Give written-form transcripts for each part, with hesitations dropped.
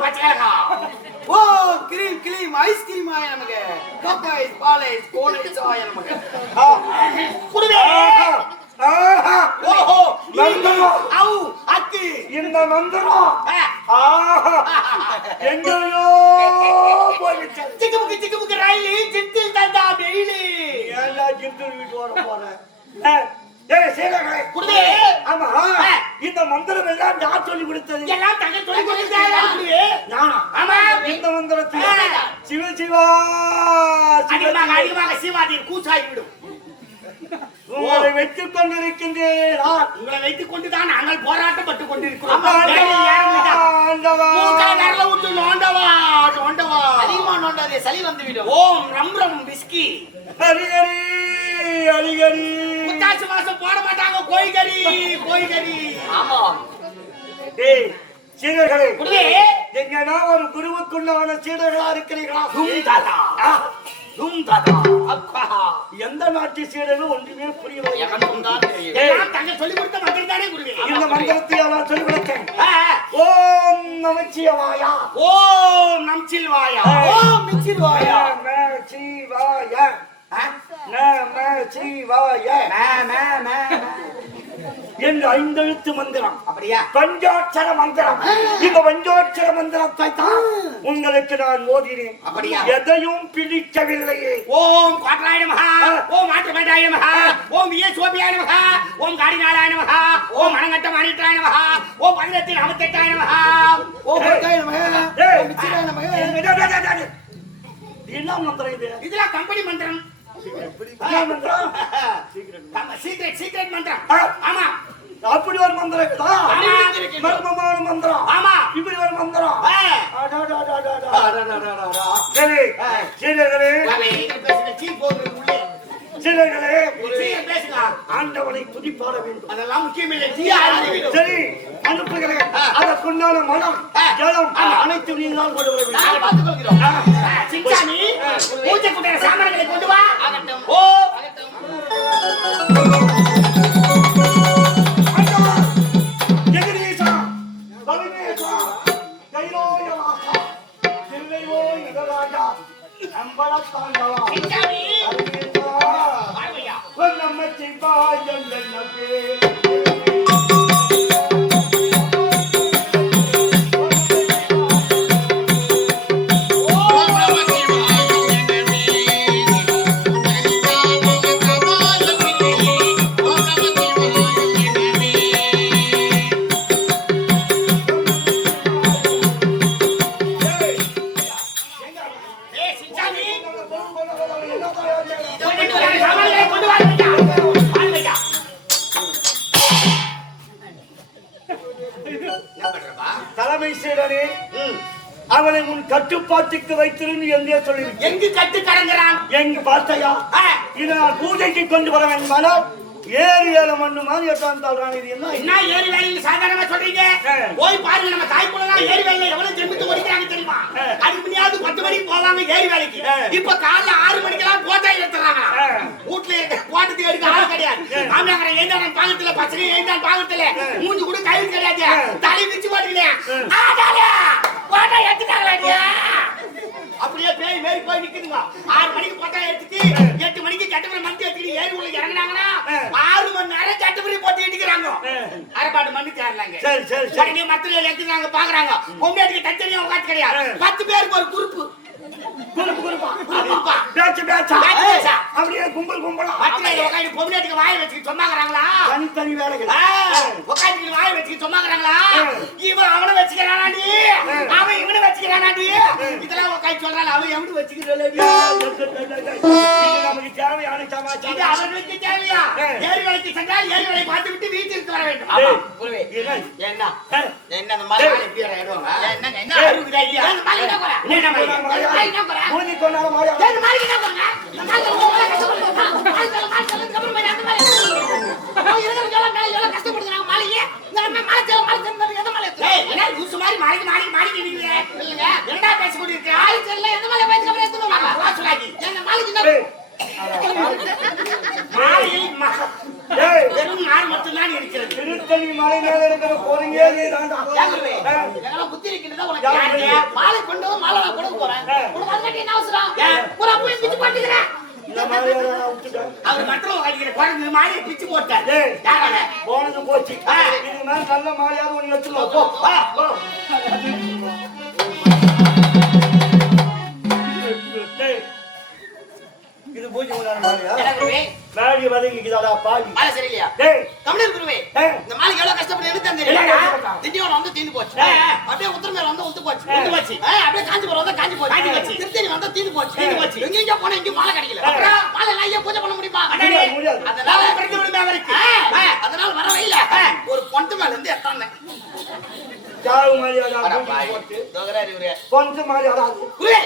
பச்சைக்கலக்கா. ஓ cream cream ice cream ஆய நமக்கு. கப்பை பாலை கோலை சாய நமக்கு. குருவே. ஓஹோ மந்திரம். அவு அத்தி. இந்த மந்திரம் எங்கேயோ போயிடுச்சு. சிக்கு ரயிலி சித்தில் தந்தா வெயிலி. ஏன்டா ஜிம்மில் வீட்டு வர போறேன்? ஏய் சேகரே குருவே. ஆமா இந்த மந்திரம் எல்லாம் யார் சொல்லி கொடுத்தது? எல்லாம் தங்க சொல்லி கொடுத்தாங்க குருவே. நானா? ஆமா. இந்த மந்திரத்தை சிவ சிவா அதிகமாக சிவாஜி கூசாய் விடும். உங்களை வைத்துக் கொண்டிருக்கின்றேன். உங்களை வைத்துக் கொண்டுதான் நாங்கள் போராட்டப்பட்டுக் கொண்டிருக்கிறோம். அதிகமா நோண்டாதே சளி வந்து விடும். ஓம் ரம் ரம் பிஸ்கி. ஹரிஹரி ஹரிஹரி. புத்தாசி மாசம் போட மாட்டாங்க கோய்கறி. ஆமா. டேய் சீடர்களே, குருவே. எங்கன்னா ஒரு குருவுக்குள்ளான சீடர்களா இருக்கிறீர்களா? தும் தாதா. அப்பா எந்த நாட்டு சீடர்கள் ஒன்றுமே புரியவில்லை. எனக்கும் தான் தெரியும். எல்லாம் தங்க சொல்லி கொடுத்த மந்திரம் தானே குருவே. இந்த மந்திரத்தை நான் சொல்லிக் கொடுத்தேன். ஓம் நமச்சிவாயா. ஓம் நமச்சிவாயா. ஓம் நிச்சிவாயா. நமச்சிவாய. நமச்சிவாய என்று 5 எழுத்து மந்திரம். அப்படியா? பஞ்சாட்சர மந்திரம். இந்த பஞ்சாட்சர மந்திரத்தை தான் உங்களுக்கு நான் ஓதினேன். அப்படியா? எதையும் பிடிக்கவில்லையே. ஓம் காட்ராய நமஹ. ஓம் மாற்றுமேடாய நமஹ. ஓம் வியசோபியாய நமஹ. ஓம் காடிநாளாய நமஹ. ஓம் மணங்கட்ட மாணிட்டாய நமஹ. ஓம் பதினெட்டில் அமுத்தெட்டாய நமஹ. ஓம் பர்காய நமக. ஓம் நிச்சிவாய நமக. என்ன மந்திரம் இது? இதெல்லாம் கம்பெனி மந்திரம். என்ன மந்திரம்? சீக்ரெட் மந்திரம். ஆமா. அப்படி ஒரு மந்திரம் இருக்குதா? மர்மமான மந்திரம். ஆமா. இப்படி ஒரு மந்திரம். அடடடடடடா. சரி சீடர்களே, சீடர்களே, பேசுங்க. ஆண்டவனை துதிப்பாட வேண்டும். அதெல்லாம் முக்கியமில்லை. சரி அனுப்புகிறேன். அதற்குண்டான மனம் ஜலம் அனைத்தும் நீங்கள் கொண்டு வர வேண்டும். நாங்கள் பார்த்துக் கொள்கிறோம். சிங்சாமி பூஜை குட்டிய சாமான்களை கொண்டு வா. ஓ ஜெகதீசா, பவினேசா, கைலாயவாசா, தில்லையோ இதராஜா, அம்பலத்தாண்டவா, சிங்சாமி அருகேசா, வாழ்வையா. வண்ணமச்சிவாய் என்னப்பே. தலைமை சீடனே, அவனை உன் கட்டுப்பாட்டுக்கு வைத்திருந்து என்றே சொல்லியிருக்கேன். எங்கு கட்டு கடங்குறான்? எங்கு பார்த்தையா? இதை நான் பூஜைக்கு கொண்டு வர வேண்டுமானால் 7 மண்ணு மாதிரி எட்டாம் தாழ்றான். இது என்ன என்ன ஏரி வேலையில் சாதாரணமா சொல்றீங்க? போய் பாருங்க, நம்ம தாய்க்குள்ளலாம் ஏரி வேலையில எவ்வளவு ஜென்மத்து ஒடிக்கிறாங்க தெரியுமா? அதுக்கு முன்னாடி 10 மணிக்கு போவாங்க ஏரி வேலைக்கு. இப்ப காலைல 6 மணிக்கெல்லாம் போட்டா எடுத்துறாங்க. வீட்டுல போட்டத்துக்கு எடுக்க ஆள் கிடையாது. மாமியாங்கிற ஏண்டான் பாகத்துல, பசங்க ஏண்டான் பாகத்துல, மூஞ்சி கூட கயிறு கிடையாது. தலை வச்சு போட்டுக்கிறேன். போட்டா எடுத்துட்டாங்களா? அப்படியே பேய் மேரி போய் நிக்குதுங்க. 6 மணிக்கு போட்டா எடுத்துட்டு 8 மணிக்கு கட்டுமணி மந்தி எடுத்துட்டு ஏரி உள்ள இறங்கினாங்கன்னா 6 மணி நேரம் கட்டுமணி போட்டு இடிக்கிறாங்க. அரைப்பாடு மண்ணு தேரலாங்க. சரி சரி சரி, நீ மத்தில எடுத்துறாங்க பாக்குறாங்க. பொம்மையாட்டுக்கு தனியா உட்காந்து கிடையாது. 10 பேருக்கு ஒரு குரூப். குரூப்பா பேச்சு பேச்சா பேச்சா. அப்படியே கும்பல் கும்பலா மத்தில உட்காந்து பொம்மையாட்டுக்கு வாயை வச்சுட்டு சொன்னாங்கறாங்களா? தனித்தனி வேலைகள். உட்காந்து வாயை வச்சுட்டு சொன்னாங்கறாங்களா? இவன் அவனை வச்சுக்கிறானாடி, அவன் இவனை வச்சுக்கிறானாடி. இதெல்லாம் உட்காந்து சொல்றாங்க. அவன் எப்படி வச்சுக்கிறானடி? நமக்கு தேவையான சமாச்சாரம். இது அவர்களுக்கு தேவையா? ஏரி வேலைக்கு சென்றால் ஏரி வேலை பார்த்து விட்டு வீட்டிற்கு வர வேண்டும். ஆமா. குருவே. என்ன என்ன அந்த மாதிரி ஆளை எப்படி ஆயிடுவாங்க? என்ன அருகுதா இல்லையா? என்ன மாதிரி என்ன குறை? என்ன மாதிரி என்ன குறை? மூஞ்சி கொண்டாலும் மாயா. என்ன மாதிரி என்ன குறைங்க? இந்த மாதிரி ஓவரா கஷ்டப்படுறாங்க. மாலிக்கு அப்புறம் போய் அந்த மாதிரி எல்லாம் கஷ்டப்படுறாங்க. மாலிக்கு இந்த மாலை எந்த மாலை? ஏய், என்ன லூசு மாதிரி மாலிக்கு நீங்க இல்லங்க. என்னடா பேச முடியுது? மாலிக்கு இல்ல, எந்த மாலை பேச கவலை எடுத்து வாங்க. வா சொல்லாதி. என்ன மாலிக்கு என்ன? மாலையில் வெறும் நார் மட்டும் தான் இருக்கிறது. திருத்தணி மலை மேல இருக்கிற போறீங்க ஏன் குருவே? எங்கெல்லாம் புத்தி இருக்கின்றதா உனக்கு யாரு? மாலை கொண்டு வந்து மாலை நான் கொடுக்க போறேன். உனக்கு அதை பத்தி என்ன அவசரம்? ஒரு அப்பவே பிச்சு போட்டுக்கிறேன். இந்த மாதிரி நான் விட்டுட்டேன். அவர் மற்றவங்க கட்டிக்கிற குழந்தை மாலையை பிச்சு போட்டார். ஏய், யாரால? போனது போச்சு. இது மாதிரி நல்ல மாலையாவது ஒண்ணு எடுத்துக்கலாம். போ. வா, போ. டேய், இது பூஜை உண்டான மாலையா? என்ன குருவே? வேடி வதங்கிக்குதாடா பாவி. மாலை சரியில்லையா? டேய், கம்ப்ளீட் குருவே. இந்த மாலைக்கு எவ்வளவு கஷ்டப்பட்டு எடுத்து என்னடா? தெரியுமா? திண்டிவனம் வந்து தீந்து போச்சு. அப்படியே உத்தரமேல வந்து உத்து போச்சு. உத்து போச்சு. அப்படியே காஞ்சிபுரம் வந்து காஞ்சி போச்சு. காஞ்சி போச்சு. திருத்தணி வந்து தீந்து போச்சு. தீந்து போச்சு. எங்கெங்க போனா இங்க மாலை கிடைக்கல. அப்புறம் மாலை எல்லாம் ஐயா பூஜை பண்ண முடியுமா? முடியாது. அதனால பிரச்சனை விடுமே அவருக்கு. அதனால வர வழியில ஒரு பொண்ணு மேல இருந்து எத்தானே. ஜாவு மாலையாடா பூஜை போட்டு. தோகராரி இவரே. கொஞ்சம் மாலையாடா. குருவே,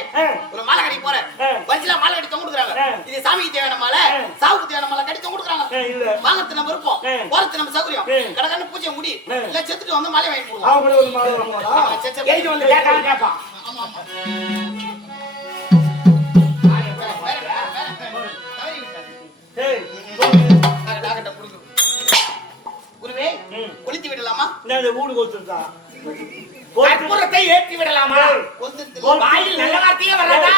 ஒரு மாலை கட்டி போறேன். வஞ்சில மாலை கட்டி தொங்க கொடுக்குறாங்க. இது சாமிக்கு தேவையான மாலை, சாவுக்கு தேவையான மாலை கட்டி தொங்க கொடுக்குறாங்க. இல்ல. வாங்கறது நம்ம விருப்பம், போறது நம்ம சௌகரியம். கடகன்னு பூஜை முடி. இல்ல செத்துட்டு வந்து மாலை வாங்கி போடுவோம். அவங்களே ஒரு மாலை வாங்குவாடா. எழுதி வந்து கேட்காம கேட்பான். டேய், குருவே, கொளுத்தி விடலாமா? இந்த வீடு கொடுத்துருக்கா. கற்பூரத்தை ஏற்றி விடலாமா? வாயில் நல்ல வார்த்தையே வராதா?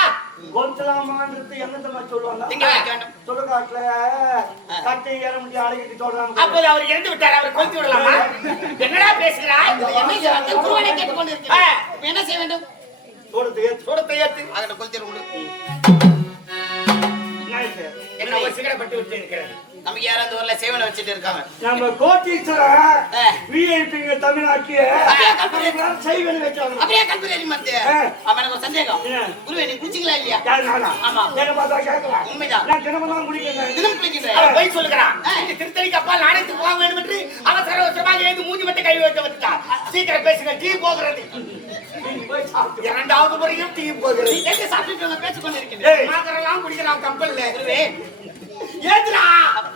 கொளுத்தலாமான்றது என்னத்தமா சொல்லுவாங்க? எங்க வைக்க வேண்டும்? சுடுகாட்டுல கட்டை ஏற முடிய அழகிட்டு சொல்றாங்க. அப்போது அவர் இறந்து விட்டார், அவர் கொளுத்தி விடலாமா? என்னடா பேசுகிறாய்? என்ன செய்ய? குருவனை கேட்டுக்கொண்டு இருக்கிறேன். இப்ப என்ன செய்ய வேண்டும்? சூடத்தை ஏத்து. அகட்ட கொளுத்தி விடு. என்ன ஒரு சிகரெட் பட்டு விட்டு இருக்கிறது. நமக்கு யாராவது ஊர்ல சேவனை வச்சுட்டு இருக்காங்க. நம்ம கோட்டீஸ்வரர் விஐபிங்க தமிழ்நாட்டிய செய்வனை வைக்கிறாங்க. அப்படியே கல்புரி மத்து. அவன் எனக்கு ஒரு சந்தேகம். குருவே, நீ குளிச்சிங்களா இல்லையா? ஆமா. என்ன பார்த்தா கேட்கலாம். உண்மைதான். நான் தினமும் குடிக்கிறேன். தினம் குளிக்கின்றேன். அவன் போய் சொல்லுகிறான். திருத்தணிக்கு அப்பா நாடகத்துக்கு போக வேண்டும் என்று அவசர அவசரமாக எழுந்து மூஞ்சி மட்டும் கை வைத்து வந்துட்டான். சீக்கிரம் பேசுங்க, டீ போகிறது. இரண்டாவது முறையும் டீ போகிறது. நீ கேட்டு சாப்பிட்டு பேசிக் கொண்டிருக்கிறேன். மாத்திரெல்லாம் குடிக்கலாம் கப்பல்ல. குருவே, ஏத்துடா.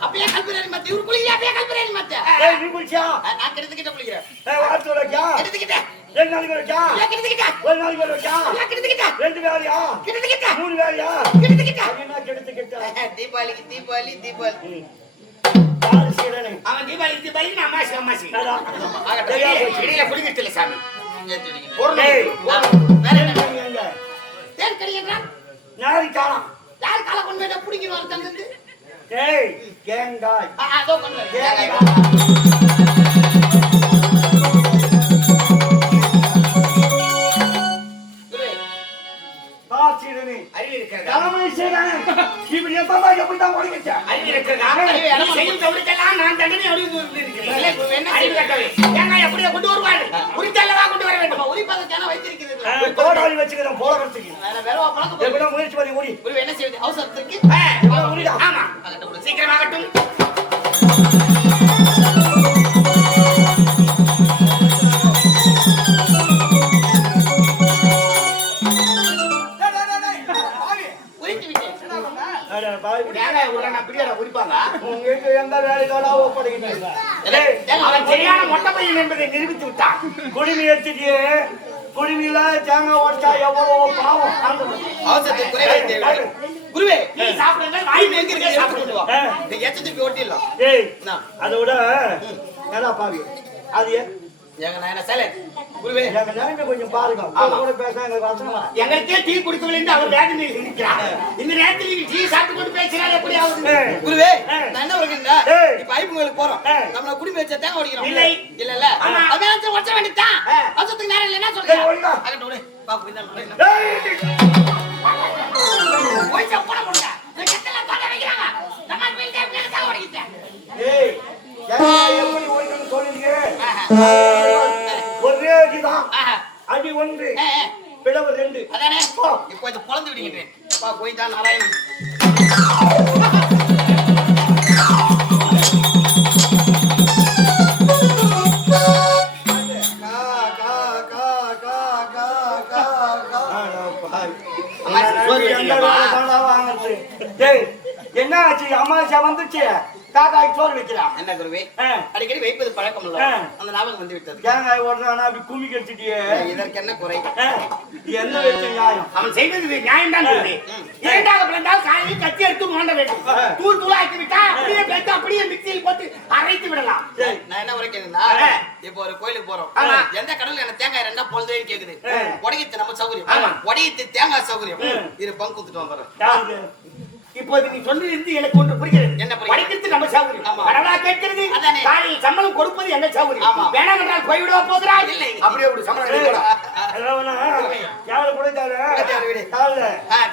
அப்படியே கல்புரி மத்து. இவரு குளிக்கிறா, அப்படியே கல்புரி மத்து. நீ குளிச்சா? நான் கிட்டத்தட்ட குளிக்கிறேன். வாரத்தோட வைக்கா? கிட்டத்தட்ட. 2 நாளைக்கு வைக்கா? கிட்டத்தட்ட. ஒரு நாளைக்கு வைக்கா? கிட்டத்தட்ட. 2 வேலையா? கிட்டத்தட்ட. 3 வேலையா? கிட்டத்தட்ட. அப்படின்னா கிட்டத்தட்ட. தீபாவளிக்கு தீபாவளி தீபாவளி. யாரு செய்யறானே? அவன் தீபாவளிக்கு நான் அம்மாசி அம்மாசி. அதான். இடையில குடிக்கிறது இல்லை சாமி. ஏய், வேற என்ன? எங்க? தேன் கறி என்றால் நாரி காணோம். யார் காலை கொண்டு போய் பிடிக்கணும் தந்து? ஏய், கேங்காய். அதோ கொண்டு போய். குருவே, பாசிடனே. அறிவு இருக்கிறதா? தலைமை செய்யறானே. இப்படி எப்பமா எப்படிதான் ஓடிக்கிச்சா? அறிவு இருக்கிறதா? அறிவு செய்யும் தவறுக்கெல்லாம் நான் தண்டனை அனுபவித்திருக்கிறேன். இல்லை குருவே, என்ன அறிவு கட்டவே? ஏங்க எப்படியே கொண்டு வருவாரு? உரித்தல்லவா கொண்டு வர வேண்டும். உரிப்பதற்கான வைத்திருக்கிறது. கோடாலி வச்சுக்கிறேன் போறதுக்கு. வேறவா பழக்கம். எப்படியா முயற்சி பண்ணி ஓடி. குருவே, என்ன செய்வது? அவசரத்துக்கு ஓடிடா. ஆமா, சீக்கிரமாகட்டும். உரித்து விட்டேன். அட பாய். ஏங்க உள்ள நான் பிடியாட உரிப்பாங்க? உங்களுக்கு எந்த வேலைக்காடா ஒப்படைக்கிறீங்க? அவன் சரியான மொட்டை பையன் என்பதை நிரூபித்து விட்டான். குடிமி எடுத்துட்டு குடிமில தேங்காய் உடைச்சா எவ்வளவு பாவம். அவசரத்துக்கு குறைவே தேவை. குருவே, நீ சாப்பிடுங்க, வாய் எங்க இருக்கு சாப்பிட்டு வா. நீ எச்சத்துக்கு ஓட்டிடலாம். ஏய், அதை விட நல்லா பாவி. அது ஏங்க நான் என்ன சைலண்ட். குருவே, எங்க நிலைமை கொஞ்சம் பாருங்க. கூட பேச எங்களுக்கு வசனமா. எங்களுக்கே டீ குடிக்கவில்லை என்று அவர் வேதனை இருக்கிறார். இந்த நேரத்தில் நீ டீ சாப்பிட்டு கொண்டு பேசினால் எப்படி ஆகுது? குருவே, நான் என்ன சொல்றேன்? இப்ப ஐப்புங்களுக்கு போறோம். நம்மள குடி பேச்ச தேங்க ஓடிக்கிறோம். இல்லை இல்ல. அதான் ஒற்ற வேண்டியதான். அவசரத்துக்கு நேரம் இல்ல என்ன சொல்றீங்க? அகட்ட விடு. பாக்கு பின்னால போய். போய் போட போடுங்க. செத்தல பாக்க வைக்கறாங்க. நம்ம வீட்டை அப்படியே தான் ஓடிக்கிட்டேன். ஏய், எப்படி ஓடின்னு சொல்றீங்க? ஒரே அடிதான். அடி 1, பிளவு 2. அதானே? இப்போ இது பொளந்து விடுகிறேன். பா போய் தான் நாராயணன். என்ன ஆச்சு? அமாவாசை வந்துச்சு. காக்காய் சோறு வைக்கிறான். என்ன குருவே ஆ. அடிக்கடி வைப்பது பழக்கம் இல்ல ஆ. அந்த ஞாபகம் வந்து விட்டது தேங்காய் ஓடுறானா அப்படி கும்மி கடிச்சிட்டியே. இதற்கு என்ன குறை என்ன வச்ச நியாயம்? அவன் செய்தது நியாயம் தான் குருவே இரண்டாக பிளந்தால் காலையில் கத்தி எடுத்து நோண்ட வேண்டும் தூள் தூளாக்கி விட்டா அப்படியே பேத்து அப்படியே மிக்சியில் போட்டு அரைத்து விடலாம். நான் என்ன உரைக்கிறேன்னா இப்போ ஒரு கோயிலுக்கு போறோம் எந்த கடல்ல என்ன தேங்காய் ரெண்டா பொழுது கேக்குது உடையத்து நம்ம சௌகரியம் உடையத்து தேங்காய் சௌகரியம் இது பங்கு கொடுத்துட்டு வந்துடுறோம். இப்போது நீ சொல்லிருந்து எனக்கு ஒன்று புரிகிறது. என்ன படிக்கிறது நம்ம சௌகரியம் கடவுளா கேட்கிறது காலையில் சம்பளம் கொடுப்பது என்ன சௌகரியம் வேணாம் என்றால் போய்விடுவா போகிறா இல்லை அப்படியே ஒரு சம்பளம்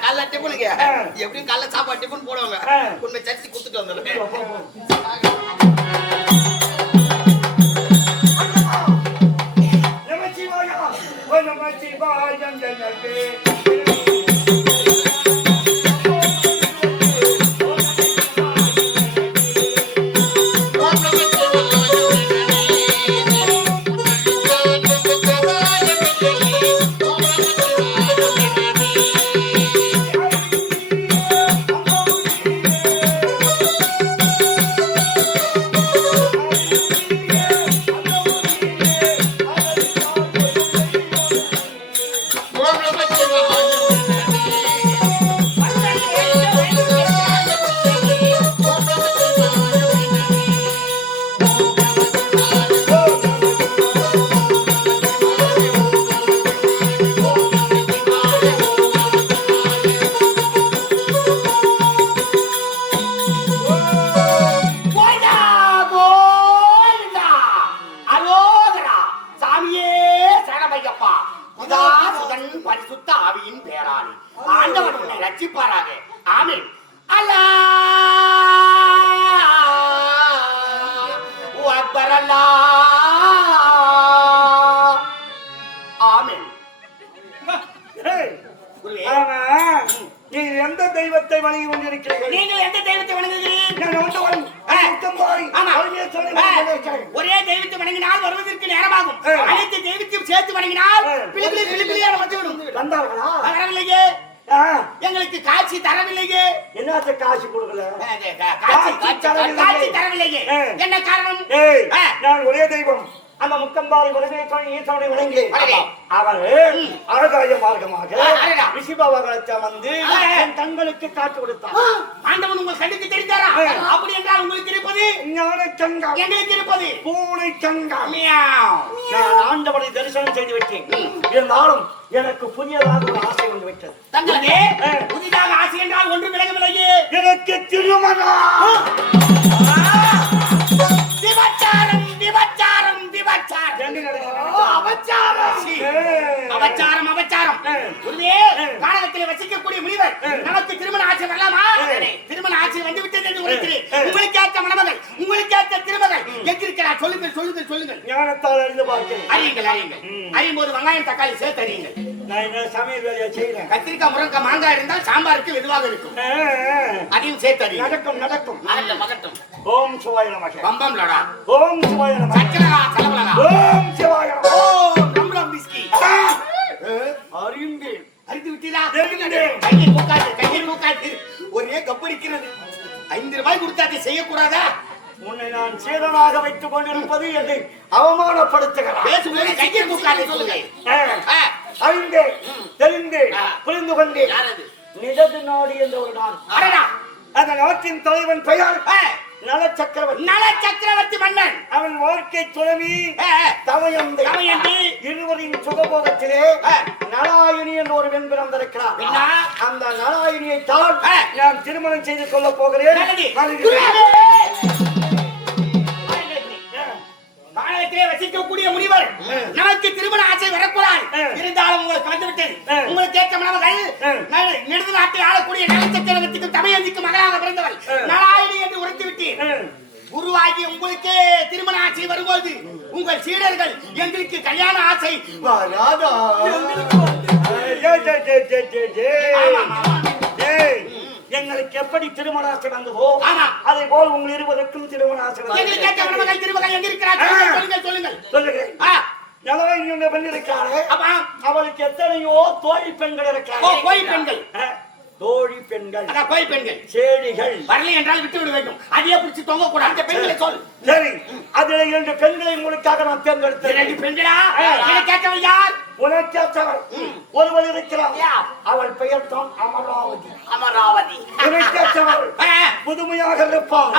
காலைல டிஃபனுங்க எப்படியும் காலைல சாப்பாடு டிஃபன் போடுவாங்க உண்மை சர்ச்சி கொடுத்துட்டு வந்துடுங்க. பரிசுத்த ஆவியின் பேராலே ஆண்டவன் உன்னை ரட்சிப்பாராக. ஆமென். அல்லாஹ் அக்பர் அல்லாஹ். ஆமென். நீ எந்த தெய்வத்தை வணங்கி கொண்டிருக்கிறீர்கள்? நீங்கள் எந்த தெய்வத்தை வணங்குகிறீர்கள்? ஒரே தெய்வத்தை வணங்கினால் வருவதற்கு நேரமாகும். அனைத்து தெய்வத்தையும் சேர்த்து வணங்கினால் பிளிபிளியான வந்துவிடும். வந்தார்களா? வரவில்லையே. எங்களுக்கு காட்சி தரவில்லையே. என்ன காட்சி கொடுக்கல? காட்சி தரவில்லையே. என்ன காரணம்? நான் ஒரே தெய்வம் அந்த முக்கம்பாரி பரமேஸ்வரன் ஈசனை வணங்கி அவர் ஆகாய மார்க்கமாக ரிஷிபவகத்தை வந்து தங்களுக்கு காட்சி கொடுத்தார். ஆண்டவன் உங்கள் கண்ணுக்கு தெரிந்தாரா? அப்படி என்றால் உங்களுக்கு இருப்பது ஞான சங்கம், எங்களுக்கு இருப்பது பூனை சங்கம். நான் ஆண்டவனை தரிசனம் செய்து விட்டேன். இருந்தாலும் எனக்கு புதியதாக ஒரு ஆசை வந்து விட்டது. தங்களுக்கு புதிதாக ஆசை என்றால் ஒன்று விளங்கவில்லையே. எனக்கு திருமணம். விபச்சாரம் விபச்சாரம் விபச்சாரம் அபச்சாரம் அபச்சாரம். காலகத்திலே வசிக்கக்கூடிய முனிவர் நமக்கு திருமண ஆட்சி வரலாமா? திருமண ஆட்சி வந்து விட்டது என்று உரைக்கிறேன். உங்களுக்கு ஏற்ற மணமகள், உங்களுக்கு ஏற்ற திருமகள் எங்கிருக்கிறார்? சொல்லுங்கள் சொல்லுங்கள் சொல்லுங்கள். ஞானத்தால் அறிந்து பார்க்கிறேன். அறியுங்கள் அறியுங்கள். அறியும் போது வெங்காயம் தக்காளி சேர்த்து அறியுங்கள். நான் என்ன சமையல் வேலையை செய்யறேன். கத்திரிக்காய் முருங்கக்காய் மாங்காய் இருந்தால் சாம்பாருக்கு மெதுவாக இருக்கும். அதையும் சேர்த்து அறியுங்கள். நடக்கும் நடக்கும் மகட்டும் மகட்டும். ஓம் சிவாய நமக. பம்பம் லடா. ஓம் சிவாய நமக. சக்கரா சலவலா. ஓம் சிவாய நமக. ஓம் ரம்ரம் பிஸ்கி. அறிந்து அறிந்து விட்டீரா? தெரிந்தேன். கையை தூக்காது ஒரே கப்படிக்கிறது. 5 ரூபாய் கொடுத்து அதை செய்யக்கூடாதா? உன்னை நான் சீரனாக வைத்துக் கொண்டிருப்பது என்னை அவமானப்படுத்துகிறார். பேசும்போது கையை தூக்காது சொல்லுங்கள். அறிந்து தெரிந்து புரிந்து கொண்டேன். நிஜது நாடு என்ற ஒரு நாடு. அந்த நாட்டின் தலைவன் பெயர் நல சக்கரவர்த்தி. நல சக்கரவர்த்தி மன்னன். அவன் வாழ்க்கை துறவி தமயந்தி. இருவரின் சுகபோகத்திலே நலாயினி என்ற ஒரு பெண் பிறந்திருக்கிறார். அந்த நலாயினியை தான் நான் திருமணம் செய்து கொள்ள போகிறேன். காலத்திலே வசிக்கக்கூடிய முனிவர் நமக்கு திருமண ஆசை வரக்கூடாது. இருந்தாலும் உங்களுக்கு வந்துவிட்டது. உங்களுக்கு ஏற்ற மணமகள் நெடுது நாட்டை ஆளக்கூடிய நல சக்கரவர்த்திக்கும் தமயந்திக்கும் மகளாக பிறந்தவள் நலாயினி என்று உரைத்து விட்டீர். குருவாகி உங்களுக்கு திருமண ஆசை வரும்போது உங்கள் சீடர்கள் எங்களுக்கு கல்யாண ஆசை வராதா? எங்களுக்கு எப்படி திருமண ஆசை வந்ததோ அதே போல் உங்கள் இருவருக்கும் திருமண ஆசை. சொல்லுங்கள். அவளுக்கு எத்தனையோ தோழி பெண்கள் இருக்கிறார்கள். தோழி பெண்கள், அதான் கோயில் பெண்கள். சேடிகள் வரலை என்றால் விட்டு விட வேண்டும். அதையே பிடிச்சு தொங்க கூடாது. அந்த பெண்களை சொல். சரி, அதுல 2 பெண்களை உங்களுக்காக நான் தேர்ந்தெடுத்தேன். 2 பெண்களா? இதை கேட்டவன் யார்? உனக்கேற்றவள் ஒருவள் இருக்கிறாள். அவள் பெயர் தான் அமராவதி. அமராவதி. உனக்கேற்றவள் புதுமையாக இருப்பாள்.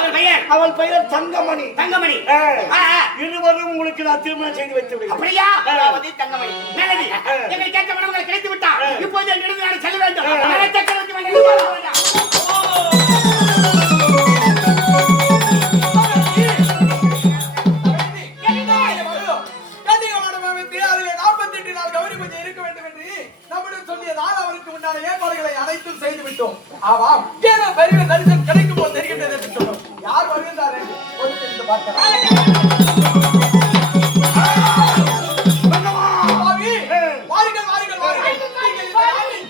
அவள் பெயர் தங்கமணி. தங்கமணி. இருவரும் உங்களுக்கு நான் திருமணம் செய்து வைத்து விடுகிறேன். அப்படியா? அமராவதி, தங்கமணி. நல்லது. எங்களை கேட்ட மனங்கள் கிடைத்து விட்டார். இப்போது என்னிடம் நான் செல்ல வேண்டும். சக்கரவர்த்தி மன்னன் ஏற்பாடுகளை அனைத்தும் செய்து விட்டோம். ஆமாம், ஏதோ பெரிய தரிசனம் கிடைக்கும் போது தெரிகின்றது என்று சொன்னோம். யார் வருகின்றார் என்று கொஞ்சம் பார்க்கலாம்.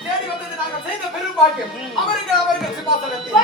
தேடி வந்தது நாங்கள் செய்த பெரும் பாக்கியம். அவர்கள் சிம்மாசனத்தில்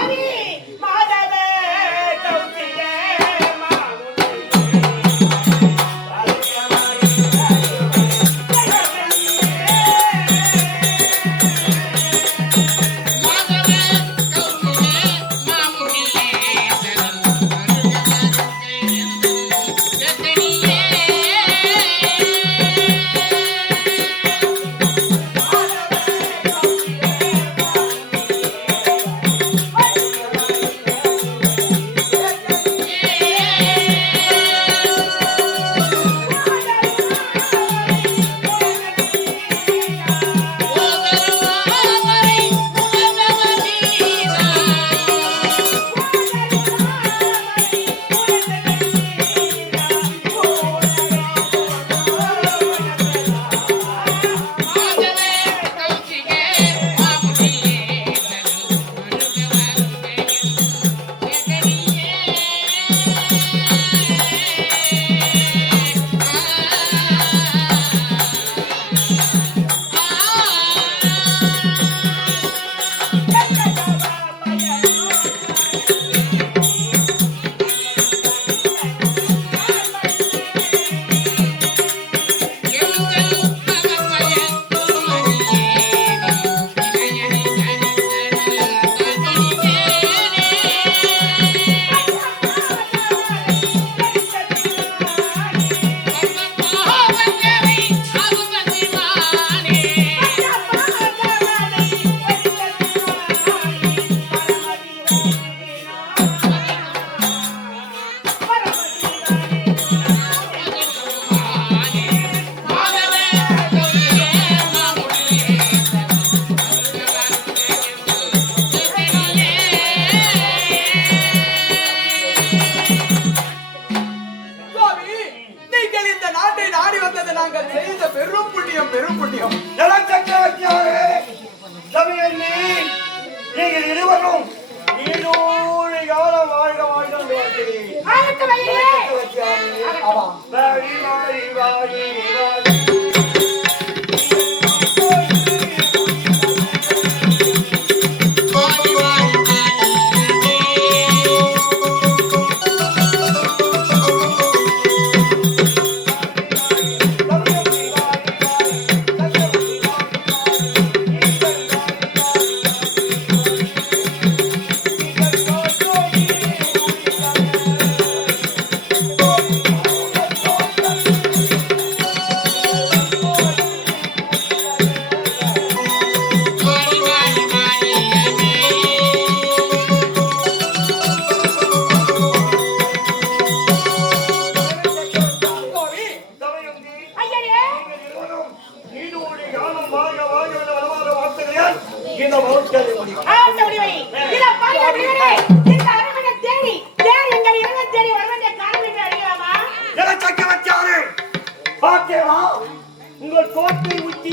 உங்கள் கோட்டை உச்சி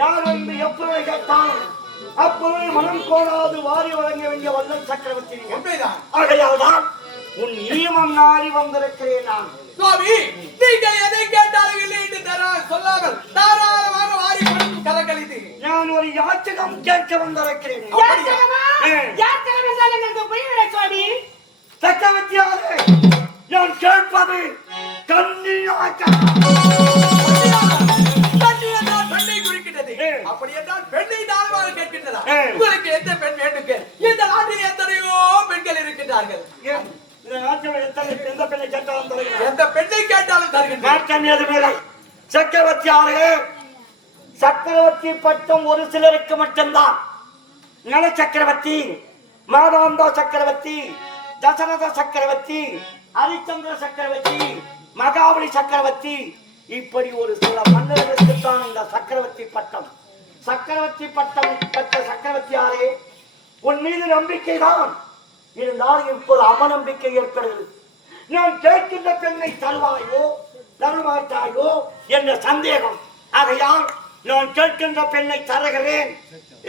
யார் வந்து எப்பொழுது கேட்டான் அப்பொழுது மனம் கோடாது வாரி வழங்க வேண்டிய வல்லல் சக்கரவர்த்தி உண்மைதான். ஆகையால் தான் உன் ஈமம் நாடி வந்திருக்கிறேன் நான். சுவாமி, நீங்கள் எதை கேட்டாலும் இல்லை என்று சொல்லாமல் தாராளமாக வாரி கொடுக்கும் கரங்களிது. நான் ஒரு யாச்சகம் கேட்க வந்திருக்கிறேன். சக்கரவர்த்தியாரே, நான் கேட்பது பெண்ணை குறிக்கிறது. அப்படி என்றால் பெண்ணை தான் கேட்டாலும் தருகிறேன். எந்த பெண்ணை கேட்டாலும் தருகின்றேன். மாற்றம் எதுவுமே இல்லை. சக்கரவர்த்தி ஆறு சக்கரவர்த்தி பட்டம் ஒரு சிலருக்கு மட்டும்தான். நல சக்கரவர்த்தி, மாதாந்தா சக்கரவர்த்தி, தசரத சக்கரவர்த்தி, ஹரிச்சந்திர சக்கரவர்த்தி, மகாபலி சக்கரவர்த்தி, இப்படி ஒரு சில மன்னர்களுக்குத்தான் இந்த சக்கரவர்த்தி பட்டம். சக்கரவர்த்தி பட்டம் பெற்ற சக்கரவர்த்தி ஆரே, உன் மீது நம்பிக்கை தான் இருந்தாலும் இப்போது அவநம்பிக்கை ஏற்படுகிறது. நான் கேட்கின்ற பெண்ணை தருவாயோ தருமாட்டாயோ என்ற சந்தேகம். ஆகையால் நான் கேட்கின்ற பெண்ணை தருகிறேன்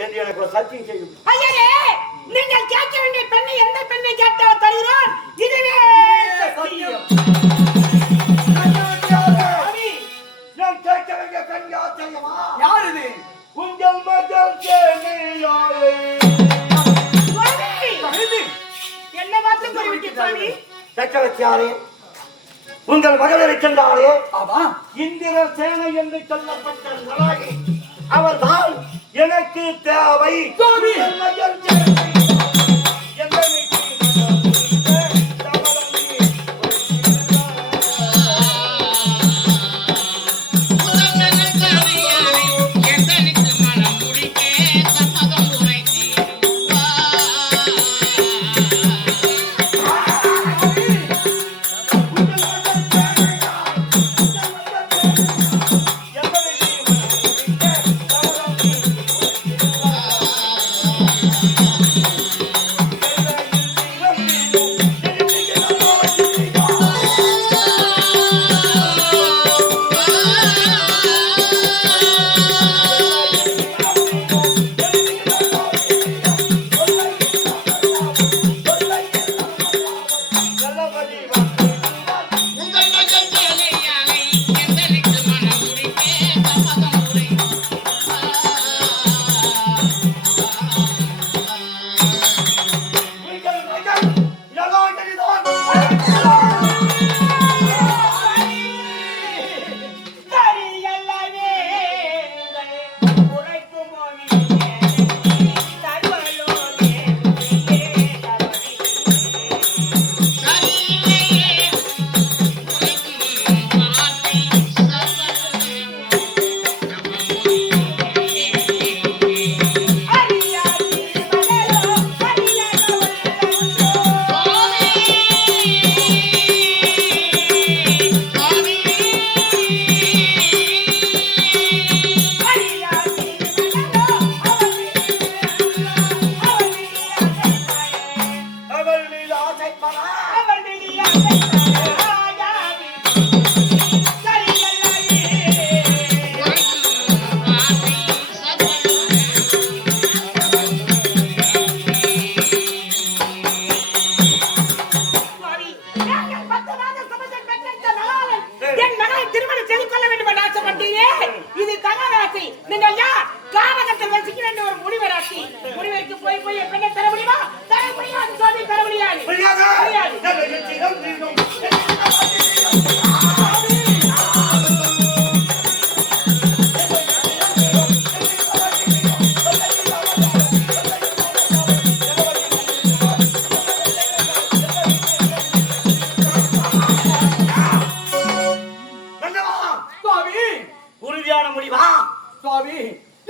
என்று எனக்கு ஒரு சத்தியம் செய்யும். ஐயரே, நீங்கள் கேட்க வேண்டிய பெண்ணை எந்த பெண்ணை கேட்டால் தருகிறேன். இதுவே சத்தியம். நான் கேட்க வேண்டிய பெண் யார் தெரியுமா? யார் இது? உங்கள் மகள் கேள்வியாளே. என்ன வார்த்தை கூறிவிட்டு சுவாமி? சக்கரவர்த்தியாரே, உங்கள் மகள் இருக்கின்றாரே, ஆமா, இந்திர சேனை என்று சொல்லப்பட்ட நலாகி அவர்தான் எனக்கு தேவை. உங்கள் மகள் சேனை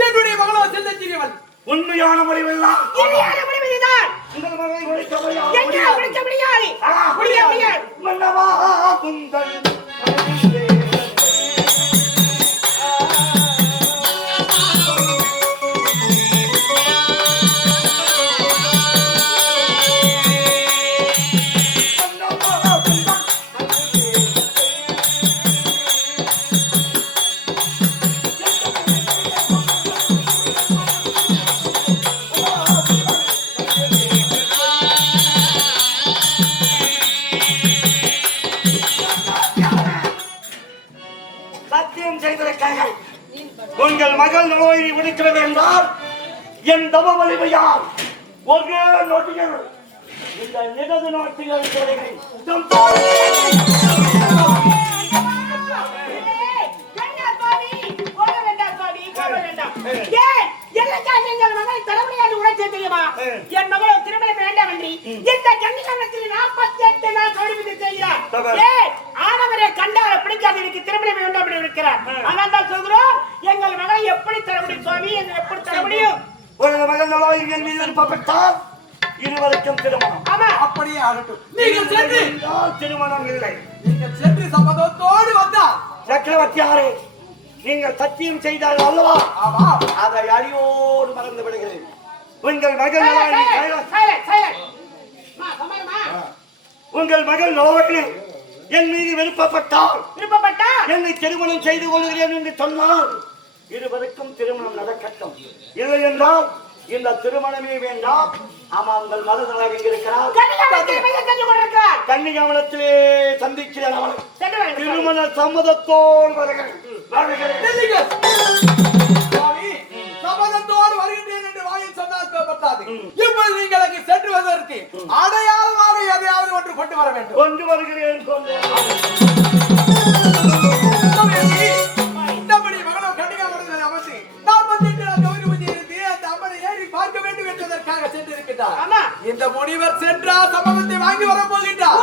என்னுடைய மகளோ செல்லச்சிறியவள். உண்மையான முடிவெல்லாம் இனியான முடிவுதான். உங்கள் மகளை ஒழிக்க முடியாது. என்னால் ஒழிக்க முடியாது. முடியாது. மன்னவா குந்தல் உங்கள் மகள் நோயை உடைக்கிறது என்றால் என் தவ வலிமையால் ஒரே நொடியில் இந்த நிகழ்வு நாட்டிகள் என் மகளை திருமணம் வேண்டாம் என்று சுவாமி இந்த கன்னிகாலத்தில் 48 நாள் கழிவு செய்கிறார். ஆனவரை கண்டால பிடிக்காது, எனக்கு திருமணம் வேண்டும் அப்படி இருக்கிறார். ஆனால் தான் சொல்கிறோம், எங்கள் மகனை எப்படி தர முடியும் சுவாமி, எங்களை எப்படி தர முடியும்? ஒரு மகன் நலாயினியின் மீது விருப்பப்பட்டால் இருவருக்கும் திருமணம். ஆமா, அப்படியே ஆகட்டும். நீங்கள் சென்று திருமணம் இல்லை. நீங்கள் சென்று சம்மதத்தோடு வந்தால் சக்கரவர்த்தியாரே, நீங்கள் சத்தியம் செய்தால் அல்லவா? ஆமா, அதை அடியோடு மறந்து விடுகிறேன். உங்கள் மகள் உங்கள் மகள் நோயினி என் மீது விருப்பப்பட்டால் என்னை திருமணம் செய்து கொள்கிறேன் என்று சொன்னால் இருவருக்கும் திருமணம் நடக்கட்டும். இல்லை என்றால் இந்த திருமணமே வேண்டாம். ஆமா, உங்கள் மதத்தலைவர் எங்கிருக்கிறார்? கன்னிகாமலத்திலே சந்திக்கிறேன். அவளை திருமண சம்மதத்தோடு வருகிறேன். சம்மதத்தோடு வருகின்றேன் என்று வாயில் சொன்னால் பத்தாது. இப்பொழுது நீங்கள் சென்று வருவதற்கு அடையாளமாக எதையாவது ஒன்று கொண்டு வர வேண்டும். கொண்டு வருகிறேன். இந்தபடி மகளோ கன்னிகாமலத்தில் அமர்ந்து 48 நாள் கௌரி பூஜை இருந்து அந்த அம்மனை ஏறி பார்க்க வேண்டும் என்பதற்காக சென்றிருக்கிறார். இந்த முனிவர் சென்றால் சம்மதத்தை வாங்கி வர போகின்றார்.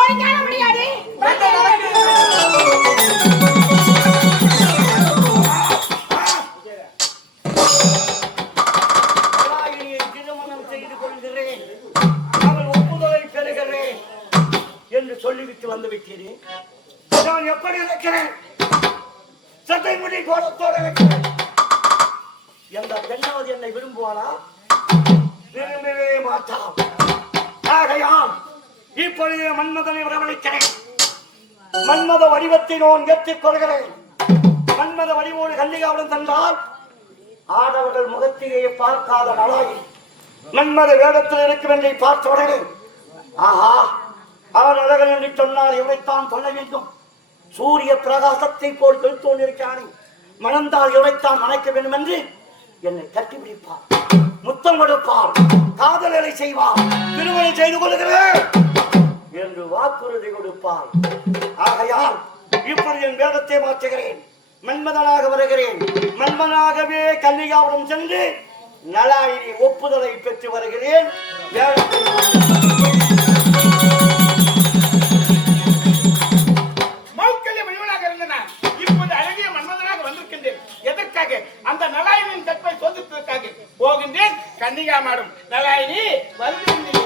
திருமணம் செய்து கொள்கிறேன், அவள் ஒப்புதலை பெறுகிறேன் என்று சொல்லிவிட்டு வந்து விட்டேன். நான் எப்படி இருக்கிறேன்? சட்டை முடி கோலத்தோடு இருக்கிறேன். எந்த பெண்ணாவது என்னை விரும்புவாளா? விரும்பவே மாட்டான். ஆகையால் இப்பொழுது மன்மதனை வரவழைக்கிறேன். மன்மத வடிவத்தை நான் ஏற்றுக் கொள்கிறேன். மன்மத வடிவோடு கன்னிகாவுடன் தந்தால் ஆடவர்கள் முகத்திலேயே பார்க்காத நலாயி மன்மத வேடத்தில் இருக்கும் என்றை பார்த்த உடனே ஆஹா, அவன் அழகன் என்று சொன்னால் இவரைத்தான் சொல்ல வேண்டும். சூரிய பிரகாசத்தை போல் பெருத்தோன் இருக்கிறானே, மணந்தால் இவரைத்தான் மணக்க வேண்டும் என்று என்னை தட்டி பிடிப்பார், முத்தம் கொடுப்பார், காதலை செய்வார், திருமணம் செய்து கொள்கிறேன் என்று வாக்குறுதி கொடுப்பார். ஆகையால் இப்பொழுது என் வேடத்தை மாற்றுகிறேன். மன்மதனாக வருகிறேன். மன்மதனாகவே கன்னிகாவுடன் சென்று நலாயினி ஒப்புதலை பெற்று வருகிறேன். இப்போது அழகிய மன்மதனாக வந்திருக்கின்றேன். எதற்காக? அந்த நலாயினின் தற்பை சோதிப்பதற்காக போகின்றேன். கன்னிகா மாடும் நலாயினி வருகின்றேன்.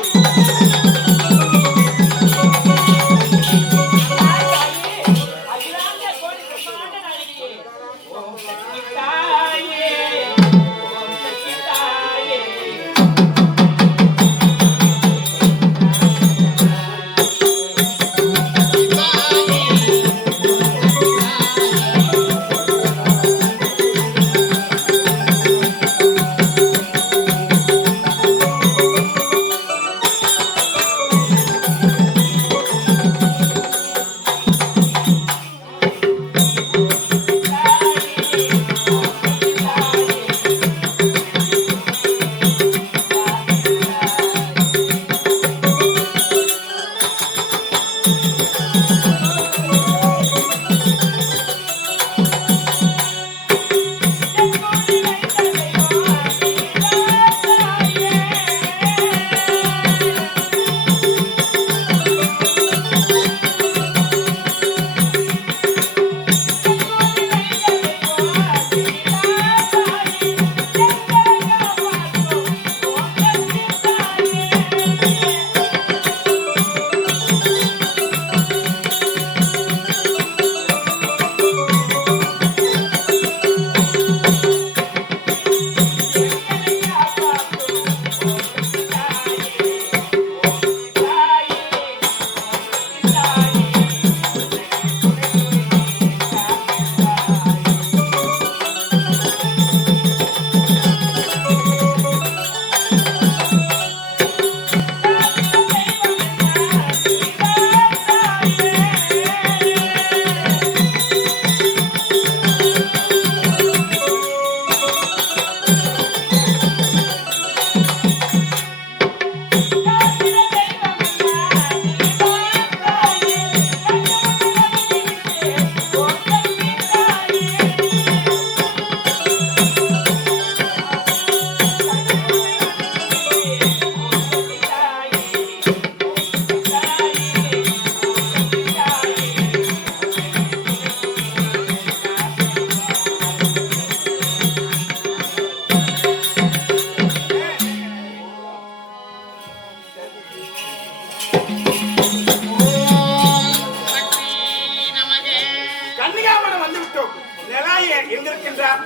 நலாய எங்க இருக்கின்றார்?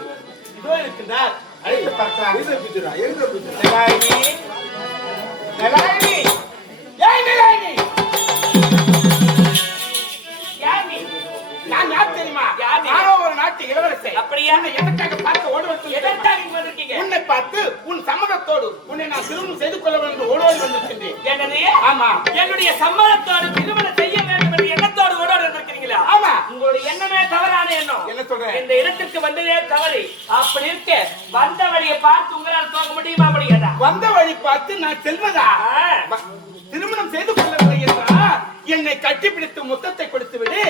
இதோ இருக்கின்றார். அழைத்து பார்க்கலாம். நலாயினி, நலாயினி, ஏய் நலாயினி, யார் நீ? நான் யார் தெரியுமா? யாரோ ஒரு நாட்டு இளவரசி. அப்படியா? எதற்காக பார்த்து ஓடி வந்து எதற்காக இங்க வந்திருக்கீங்க? உன்னை பார்த்து உன் சம்மதத்தோடு உன்னை நான் திருமணம் செய்து கொள்ள வேண்டும் ஓடோடி வந்திருக்கின்றேன். என்னது? ஆமா, என்னுடைய சம்மதத்தோடு திருமணம் செய்ய வேண்டும் என்ற எண்ணத்தோடு ஓடோடி வந்திருக்கீங்களா? ஆமா. உங்களுடைய எண்ணமே தவறான எண்ணம். என்ன சொல்றேன்? இந்த இடத்திற்கு வந்ததே தவறு. அப்படி இருக்க வந்த வழியை பார்த்து உங்களால் போக முடியுமா? முடியாதா? வந்த வழி பார்த்து நான் செல்வதா? திருமணம் செய்து கொள்ளவில்லை என்றால் என்னை கட்டிப்பிடித்து முத்தத்தை கொடுத்து விடு.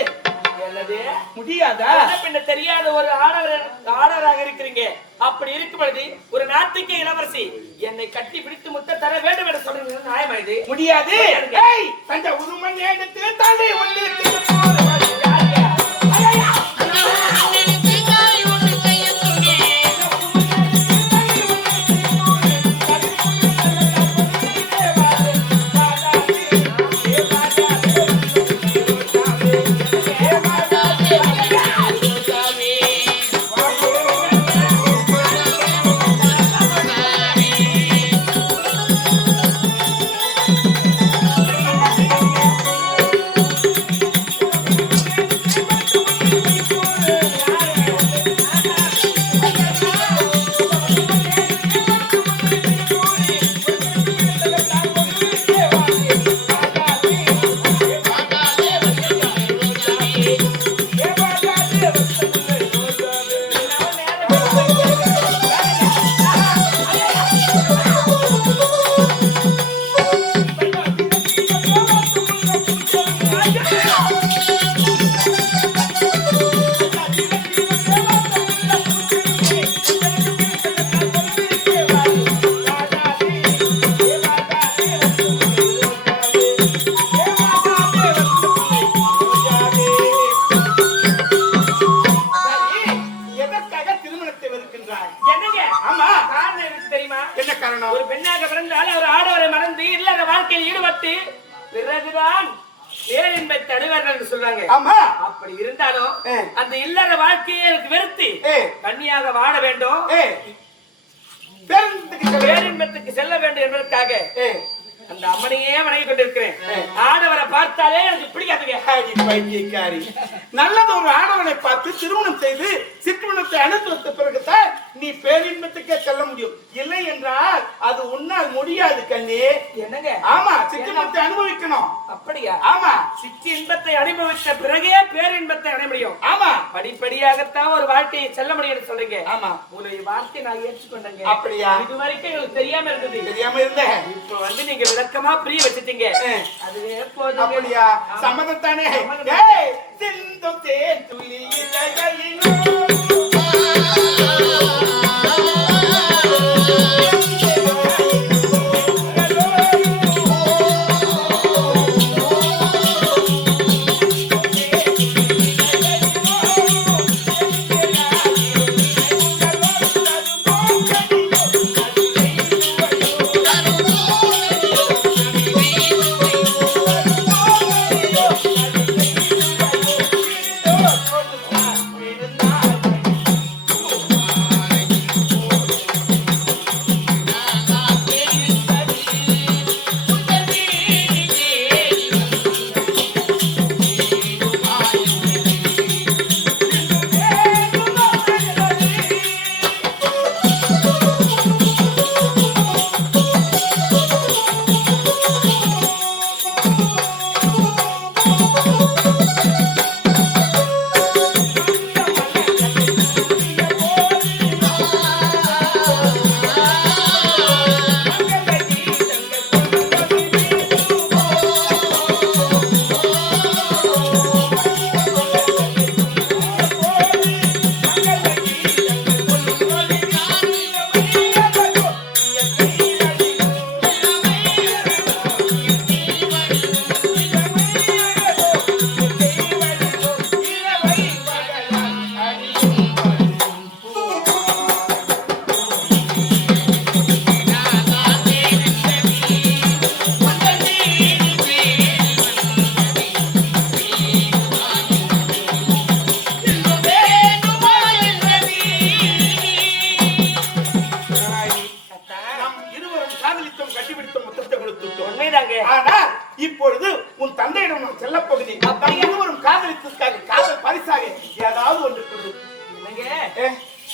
என்னது? முடியாதா? பின்ன தெரியாத ஒரு ஆடவராக இருக்கிறீங்க. அப்படி இருக்கும் பொழுது ஒரு நாட்டுக்கு இளவரசி என்னை கட்டி பிடித்து முத்த தர வேண்டும் என்று சொல்றீங்க. நியாயமா இது? முடியாது. ஏய் தந்த உருமன் எடுத்து தலை ஒன்று ஒரு பெண்ணாக பிறந்தால் அவர் ஆடவரை மறந்து இல்லற வாழ்க்கையில் ஈடுபட்டு பிறகுதான் பேரின்பத்தை அடைவார்கள் என்று சொல்றாங்க. ஆமா, அப்படி இருந்தாலும் அந்த இல்லற வாழ்க்கையை எனக்கு வெறுத்து கன்னியாக வாழ வேண்டும், பேரின்பத்துக்கு செல்ல வேண்டும் என்பதற்காக அந்த அம்மனையே வணங்கி கொண்டிருக்கிறேன். ஆடவரை பார்த்தாலே எனக்கு பிடிக்காதுங்க. நல்லது, ஒரு ஆடவனை பார்த்து திருமணம் செய்து சிற்றுமணத்தை அனுப்பி வைத்த பிறகுதான் நீ பேரின்பத்துக்கே செல்ல முடியும். இல்லை என்றால் அது உன்னால் முடியாது கண்ணே. என்னங்க? ஆமா, சிற்றின்பத்தை அனுபவிக்கணும். அப்படியா? ஆமா, சிற்றி இன்பத்தை அனுபவித்த பிறகே பேரின்பத்தை அடைய முடியும். ஆமா, படிப்படியாகத்தான் ஒரு வாழ்க்கையை செல்ல முடியும் சொல்றீங்க. ஆமா, உங்களுடைய வார்த்தை நான் ஏற்றுக்கொண்டேங்க. அப்படியா? இது வரைக்கும் எனக்கு தெரியாம இருந்தது. தெரியாம இருந்தேன். இப்ப வந்து நீங்க விளக்கமா புரிய வச்சுட்டீங்க. அதுவே போதும். அப்படியா? சம்மதத்தானே? ஏய் சிந்தும் தேன் துளி இலகையிலும் இருந்தா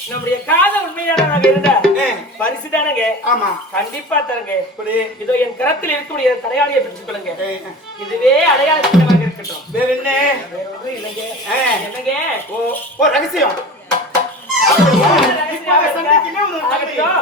நம்முடைய காதல் உண்மையானதாக இருந்தா பரிசு தானங்க. ஆமா கண்டிப்பா தருங்க. இதோ என் கரத்தில் இருக்கக்கூடிய தலையாளியை பிடிச்சு கொள்ளுங்க. இதுவே அடையாள சின்னமாக இருக்கட்டும். வேற என்ன? இல்லைங்க. என்னங்க? ஓ ரகசியம். சந்திக்கவே ஒரு ரகசியம்.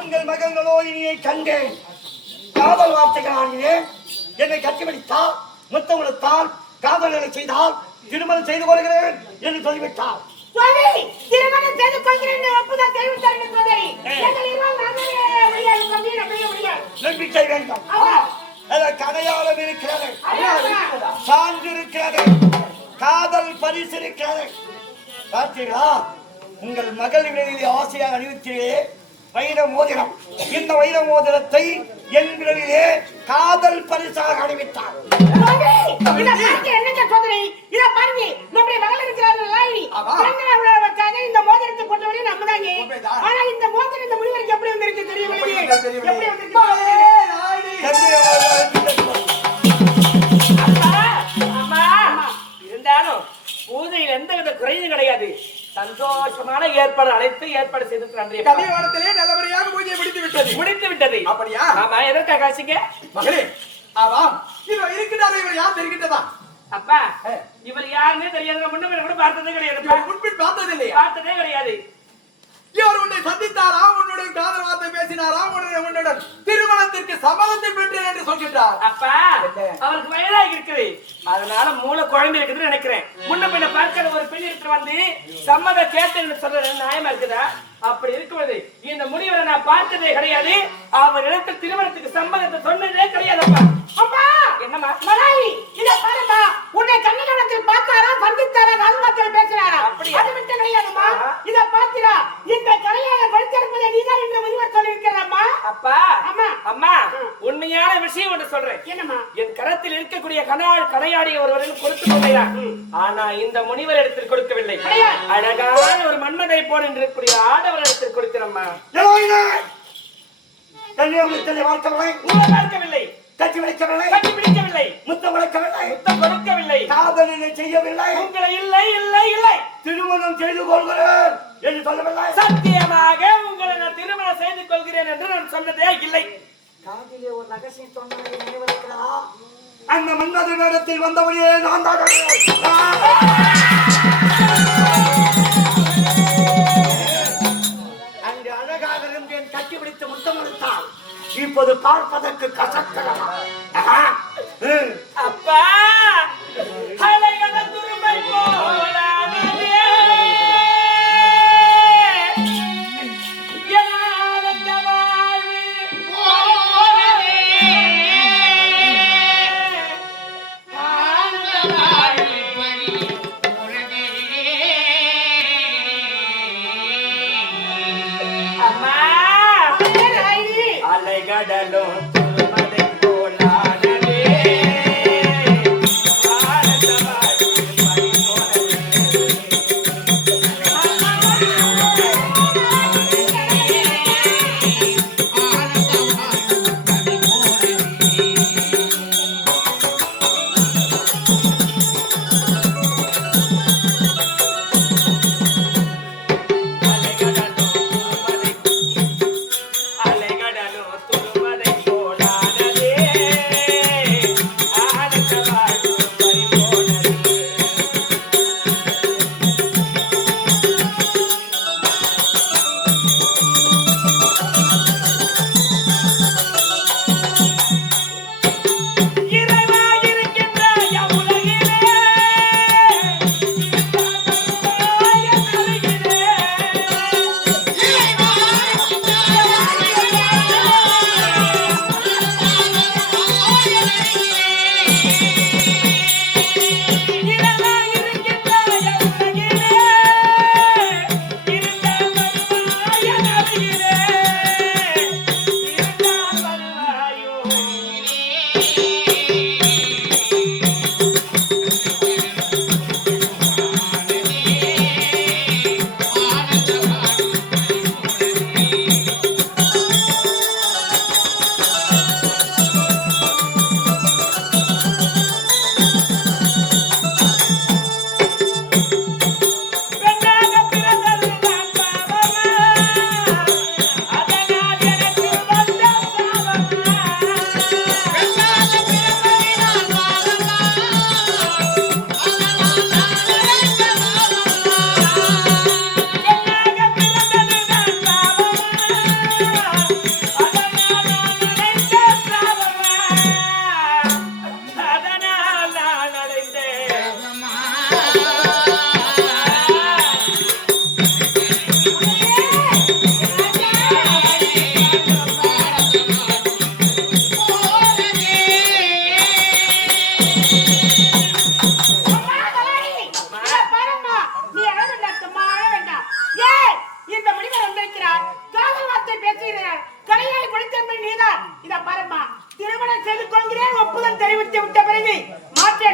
உங்கள் மகன்களோ இனியை கண்டேன். காதல் வார்த்தைகளாகினே என்னை கட்டிபிடித்தால் முத்தமிழத்தால் காதல்களை செய்தால் திருமணம் செய்து கொள்கிறேன் என்று சொல்லிவிட்டார். திருமணம் செய்து கொள்கிறேன் ஒப்புதல் தெரிவித்தார்கள். நம்பிக்கை வேண்டும். அடையாளம் இருக்கிறது, சான்று இருக்கிறது, காதல் பரிசு இருக்கிறது. பார்த்தீங்களா? உங்கள் மகள் விரைவில் ஆசையாக அணிவித்தே வைர மோதிரம். இந்த வைர மோதிரத்தை என் விரைவிலே காதல் பரிசாக அணிவித்தார். இந்த மோதிரத்தை பொறுத்தவரை நம்ம தாங்க. ஆனா இந்த மோதிரம் இந்த முடிவருக்கு எப்படி வந்திருக்கு தெரியவில்லையே. எப்படி வந்திருக்கு? இருந்தாலும் பூஜையில் எந்தவித குறையும் கிடையாது. சந்தோஷமான ஏற்பாடு அனைத்து ஏற்பாடு செய்து கலியுகத்திலே நல்லபடியாக பூஜை முடித்து விட்டது. அப்படியா? ஆமா. எதற்காக காசிங்க மகளே? ஆமாம். இதோ இருக்கிறாரே, இவர் யார் தெரிகின்றதா? அப்பா, இவர் யாருன்னே தெரியாது. முன்ன கூட பார்த்ததே கிடையாது. முன்பின் பார்த்தது இல்லையா? பார்த்ததே கிடையாது. இவர் உன்னை சந்தித்தாரா? உன்னுடன் காதல் வார்த்தை பேசினாரா? உன்னுடன் திருமணத்திற்கு சம்மதத்தை பெற்றேன் என்று சொல்கின்றார். அப்பா, அவருக்கு வயதாகி இருக்குது. அதனால மூளை குழம்பு இருக்குதுன்னு நினைக்கிறேன். முன்ன பின்ன பார்க்கிற ஒரு பெண் எடுத்து வந்து சம்மத கேட்டேன்னு சொல்றது நியாயமா இருக்குதா? அப்படி இருக்கும்போது இந்த முனிவரை நான் பார்த்ததே கிடையாது. அவர் இடத்துல திருமணத்துக்கு சம்மதத்தை சொன்னதே கிடையாதுப்பா. அப்பா, என்னமா மலாயி இத பாருமா, உன்னை கண்ணிகணத்தில் பார்த்தாரா, சந்தித்தாரா, கால்வாத்தில் பேசுறாரா? அப்படி அது மட்டும் கிடையாதுமா. இத பாத்திரா, இந்த கலையாக கொடுத்திருப்பதை நீதான் இந்த முனிவர் சொல்லியிருக்கிறம்மா. அப்பா, அம்மா, அம்மா, உண்மையான விஷயம் ஒன்று சொல்றேன். என்னம்மா? என் கரத்தில் இருக்கக்கூடிய கலையாடி ஒருவரில் கொடுத்து கொள்ளையார். ஆனா இந்த முனிவர் இடத்தில் கொடுக்கவில்லை. அழகான ஒரு மன்மதை போல் இருக்கக்கூடிய ஆடவர் இடத்தில் கொடுக்கிறம்மா. பார்க்கவில்லை, கட்சி வைக்கவில்லை, கட்டி பிடிக்கவில்லை, முத்தம் வளர்க்கவில்லை, முத்தம் கொடுக்கவில்லை, காதலினை செய்யவில்லை, உங்களை இல்லை இல்லை இல்லை திருமணம் செய்து கொள்கிறேன் என்று சொல்லவில்லை. சத்தியமாக உங்களை நான் திருமணம் செய்து கொள்கிறேன் என்று நான் சொன்னதே இல்லை. காதிலே ஒரு ரகசியம் சொன்னதை நினைவிருக்கிறா? அந்த மன்மத நேரத்தில் வந்தவனே நான் தான். அங்கு அழகாக இருந்தேன், கட்டி பிடித்து முத்தம் கொடுத்தால் இப்போது பார்ப்பதற்கு கசக்கலாம். அப்பா, அலைகள துரும்பை போலானதே என் ஆனந்த வாழ்வு போலவே, ஆனந்த வாழ்வு பணி போலவே. அம்மா, அலைகடலும் துரும்பை போலானதே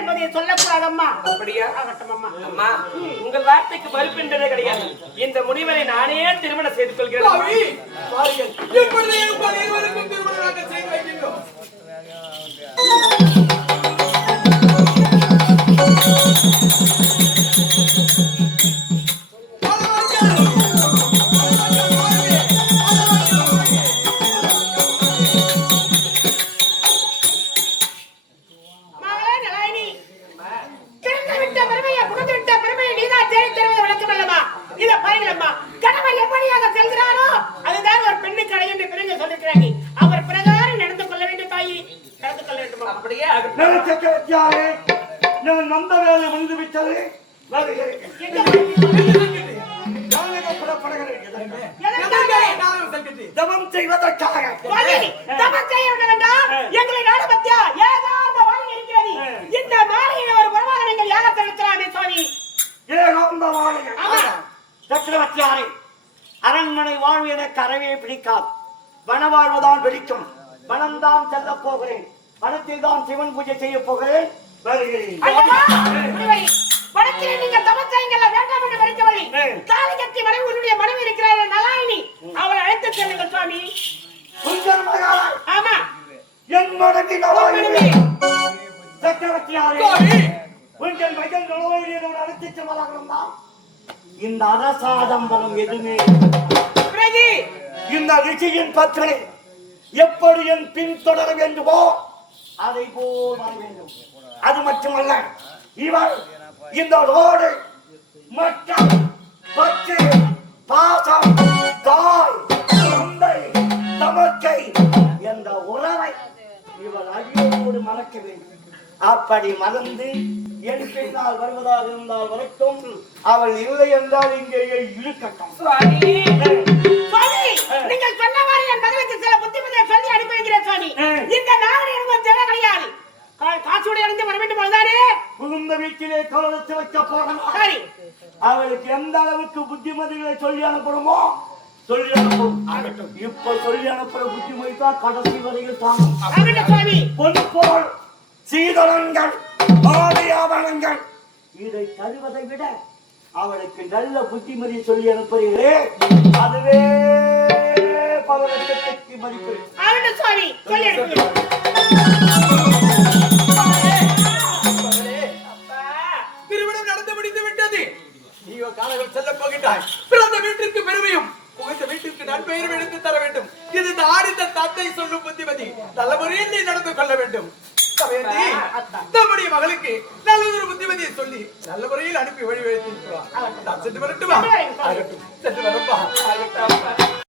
என்பதை சொல்லக்கூடாதம்மா. அப்படியா? ஆகட்டும் அம்மா. அம்மா, உங்கள் வார்த்தைக்கு மறுப்பு என்பதே கிடையாது. இந்த முனிவரை நானே திருமணம் செய்து கொள்கிறேன். சுவாமி, வாருங்கள். இப்பொழுது உங்கள் இருவருக்கும் திருமணம் நாங்கள் செய்து வைக்கின்றோம். மகளே நலாயினி, திறந்துவிட்ட பெருமையை, புகுந்துவிட்ட பெருமையை நீதான் தேடித் தருவது வழக்கம் அல்லவா? இதை பாருங்களம்மா, கணவர் எப்படியாக செல்கிறாரோ அதுதான் ஒரு பெண்ணுக்கு அழகு என்று பிறகு சொல்லிருக்கிறாங்க. அவர் பிரகாரம் நடந்து கொள்ள வேண்டும் தாயி, நடந்து கொள்ள வேண்டும். அப்படியே நான் சக்கரவர்த்தியாரே, நான் நம்ப வேலை முடிந்து விட்டது. வருகிறேன். யானைகள் புறப்படுகிறேன். தவம் செய்வதற்காக. தபம் செய்ய வேண்டாம். எங்களை நாடு பத்தியா ஏதோ அந்த வாணி இருக்கிறது. இந்த மாலையை ஒரு உறவாக நீங்கள் யாகத்தை நடத்தலாமே சுவாமி. ஏகாந்த வாணிகள். சக்கரவர்த்தியாரே, அரண்மனை வாழ்வு எனக்கு அறவே பிடிக்காது. வன வாழ்வுதான் பிடிக்கும். வனம்தான் செல்ல போகிறேன். வனத்தில் தான் சிவன் பூஜை செய்ய போகிறேன். வருகிறேன். அல்லவா? முனிவரே, வடக்கிலே நீங்கள் தபம் செய்யுங்கள் வேண்டாம் என்று மறுக்கவில்லை. தாலி கட்டி மனைவி உன்னுடைய மனைவி இருக்கிறார் நலாயினி, அவளை அழைத்து செல்லுங்கள் சுவாமி. உங்கள் மகளாய் ஆமா, என் மனைவி நலாயினி. சக்கரவர்த்தியாரே, சுவாமி, உங்கள் மகன் நலாயினியோடு அழைத்து செல்வதாக இந்த அரசாடம்பரம் எதுவுமே பிறகு இந்த ரிஷியின் பற்றை எப்படி என் பின் தொடர வேண்டுமோ அதை போல் வர வேண்டும். அது மட்டுமல்ல, இவர் இந்த ரோடு மக்கள் பற்று பாசம் தாய் தந்தை தமக்கை என்ற உறவை இவர் அடியோடு மறக்க வேண்டும். அப்படி மறந்து என் பின்னால் வருவதாக இருந்தால் வரைக்கும் அவள் இல்லை என்றால் இங்கேயே இருக்கட்டும். சுவாமி, சுவாமி, நீங்கள் சொன்னவாறு என் மகளுக்கு சில புத்திமதியை சொல்லி அனுப்பி வைக்கிறேன் சுவாமி. இந்த நாகரி அனுபவம் தேவை கிடையாது. காசோடு அடைந்து வர வேண்டும் போதுதானே புகுந்த வீட்டிலே கவலத்து வைக்க போகணும். சரி, அவளுக்கு எந்த அளவுக்கு புத்திமதிகளை சொல்லி அனுப்பணுமோ சொல்லி அனுப்பும். இப்ப சொல்லி அனுப்புற புத்திமதி தான் கடைசி வரையில் தாங்கும். ஆகட்டும் சுவாமி. பொன்போல் சீதளங்கள் ஆவணங்கள் இதை தருவதை விட அவளுக்கு நல்ல புத்திமதி சொல்லி அனுப்புகிறீர்களே, அதுவே பவனத்துக்கு மதிப்பு. ஆகட்டும் சுவாமி, சொல்லி அனுப்புகிறேன். திருமணம் நடந்து முடிந்து விட்டது. நீயோ காலங்கள் செல்ல போகின்றாய். பிறந்த வீட்டிற்கு பெருமையும் புகுந்த வீட்டிற்கு நற்பெயரும் எடுத்து தர வேண்டும். இது ஆடித்த தந்தை சொல்லும் புத்திமதி. நல்ல முறையில் நீ நடந்து கொள்ள வேண்டும். தமையந்தி, நம்முடைய மகளுக்கு நல்லதொரு புத்திமதியை சொல்லி நல்ல முறையில் அனுப்பி வழி வைத்திருக்கிறார். நான் சென்று வரட்டுமா? சென்று வரப்பா.